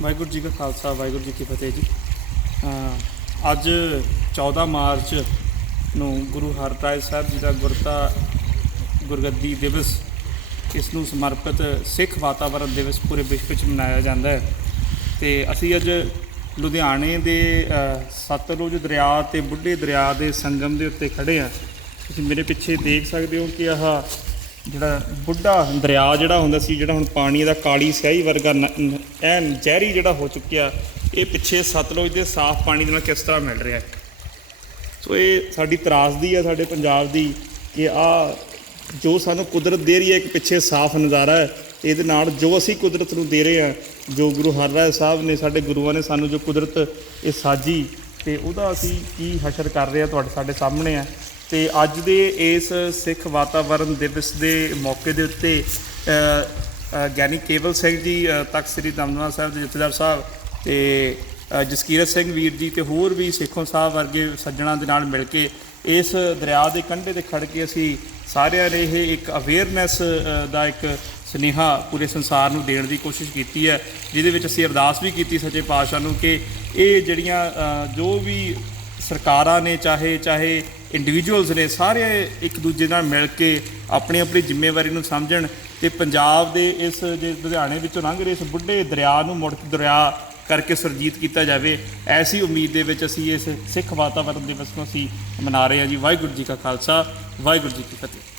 ਵਾਹਿਗੁਰੂ ਜੀ ਕਾ ਖਾਲਸਾ, ਵਾਹਿਗੁਰੂ ਜੀ ਕੀ ਫਤਿਹ ਜੀ। ਅੱਜ 14 ਮਾਰਚ ਨੂੰ ਗੁਰੂ ਹਰਰਾਏ ਸਾਹਿਬ ਜੀ ਦਾ ਗੁਰਤਾ ਗੁਰਗੱਦੀ ਦਿਵਸ, ਇਸ ਨੂੰ ਸਮਰਪਿਤ ਸਿੱਖ ਵਾਤਾਵਰਣ ਦਿਵਸ ਪੂਰੇ ਵਿਸ਼ਵ ਵਿੱਚ ਮਨਾਇਆ ਜਾਂਦਾ ਹੈ। ਤੇ ਅਸੀਂ ਅੱਜ ਲੁਧਿਆਣੇ ਦੇ ਸਤਲੁਜ ਦਰਿਆ ਤੇ ਬੁੱਢੇ ਦਰਿਆ ਦੇ ਸੰਗਮ ਦੇ ਉੱਤੇ ਖੜੇ ਆ ਤੁਸੀਂ ਮੇਰੇ ਪਿੱਛੇ ਦੇਖ ਸਕਦੇ ਹੋ ਕਿ ਆਹ ਜਿਹੜਾ ਬੁੱਢਾ ਦਰਿਆ ਜਿਹੜਾ ਹੁੰਦਾ ਸੀ, ਜਿਹੜਾ ਹੁਣ ਪਾਣੀ ਦਾ ਕਾਲੀ ਸਿਆਹੀ ਵਰਗਾ ਨ- ਨ- ਜ਼ਹਿਰੀ ਜਿਹੜਾ ਹੋ ਚੁੱਕਿਆ, ਇਹ ਪਿੱਛੇ ਸਤਲੁਜ ਦੇ ਸਾਫ਼ ਪਾਣੀ ਦੇ ਨਾਲ ਕਿਸ ਤਰ੍ਹਾਂ ਮਿਲ ਰਿਹਾ ਹੈ? ਸੋ ਇਹ ਸਾਡੀ ਤਰਾਸਦੀ ਆ ਸਾਡੇ ਪੰਜਾਬ ਦੀ, ਕਿ ਆ ਜੋ ਸਾਨੂੰ ਕੁਦਰਤ ਦੇ ਰਹੀ ਹੈ, ਇੱਕ ਪਿੱਛੇ ਸਾਫ਼ ਨਜ਼ਾਰਾ ਹੈ। ਇਹਦੇ ਨਾਲ ਜੋ ਅਸੀਂ ਕੁਦਰਤ ਨੂੰ ਦੇ ਰਹੇ ਹਾਂ, ਜੋ ਗੁਰੂ ਹਰਰਾਏ ਸਾਹਿਬ ਨੇ, ਸਾਡੇ ਗੁਰੂਆਂ ਨੇ ਸਾਨੂੰ ਜੋ ਕੁਦਰਤ ਇਹ ਸਾਜੀ ਤੇ ਉਹਦਾ ਅਸੀਂ ਕੀ ਹਸ਼ਰ ਕਰ ਰਹੇ ਹਾਂ ਤੁਹਾਡੇ ਸਾਡੇ ਸਾਹਮਣੇ ਆ। ਤੇ ਅੱਜ ਦੇ ਇਸ ਸਿੱਖ ਵਾਤਾਵਰਣ ਦਿਵਸ ਦੇ ਮੌਕੇ ਦੇ ਉੱਤੇ ਗਿਆਨੀ ਕੇਵਲ ਸਿੰਘ ਜੀ ਤਖਤ ਸ੍ਰੀ ਦਮਦਮਾ ਸਾਹਿਬ ਦੇ ਜਥੇਦਾਰ ਸਾਹਿਬ ਤੇ ਜਸਕੀਰਤ ਸਿੰਘ ਵੀਰ ਜੀ ਤੇ ਹੋਰ ਵੀ ਸੇਖੋਂ ਸਾਹਿਬ ਵਰਗੇ ਸੱਜਣਾ ਦੇ ਨਾਲ ਮਿਲ ਕੇ ਇਸ ਦਰਿਆ ਦੇ ਕੰਢੇ ਤੇ ਖੜ ਕੇ ਅਸੀਂ ਸਾਰਿਆਂ ਨੇ ਇਹ ਇੱਕ ਅਵੇਅਰਨੈਸ ਦਾ ਇੱਕ ਸੁਨੇਹਾ ਪੂਰੇ ਸੰਸਾਰ ਨੂੰ ਦੇਣ ਦੀ ਕੋਸ਼ਿਸ਼ ਕੀਤੀ ਹੈ, ਜਿਹਦੇ ਵਿੱਚ ਅਸੀਂ ਅਰਦਾਸ ਵੀ ਕੀਤੀ ਸੱਚੇ ਪਾਤਸ਼ਾਹ ਨੂੰ ਕਿ ਇਹ ਜਿਹੜੀਆਂ ਜੋ ਵੀ ਸਰਕਾਰਾਂ ਨੇ, ਚਾਹੇ ਚਾਹੇ ਇੰਡੀਵਿਜੂਅਲਸ ਨੇ, ਸਾਰੇ ਇੱਕ ਦੂਜੇ ਨਾਲ ਮਿਲ ਕੇ ਆਪਣੀ ਆਪਣੀ ਜ਼ਿੰਮੇਵਾਰੀ ਨੂੰ ਸਮਝਣ ਤੇ ਪੰਜਾਬ ਦੇ ਇਸ ਜੇ ਲੁਧਿਆਣੇ ਵਿੱਚੋਂ ਲੰਘ ਰਹੇ ਇਸ ਬੁੱਢੇ ਦਰਿਆ ਨੂੰ ਮੁੜ ਕੇ ਦਰਿਆ ਕਰਕੇ ਸੁਰਜੀਤ ਕੀਤਾ ਜਾਵੇ, ਐਸੀ ਉਮੀਦ ਦੇ ਵਿੱਚ ਅਸੀਂ ਇਸ ਸਿੱਖ ਵਾਤਾਵਰਣ ਦਿਵਸ ਨੂੰ ਅਸੀਂ ਮਨਾ ਰਹੇ ਹਾਂ ਜੀ। ਵਾਹਿਗੁਰੂ ਜੀ ਕਾ ਖਾਲਸਾ, ਵਾਹਿਗੁਰੂ ਜੀ ਕੀ ਫਤਿਹ।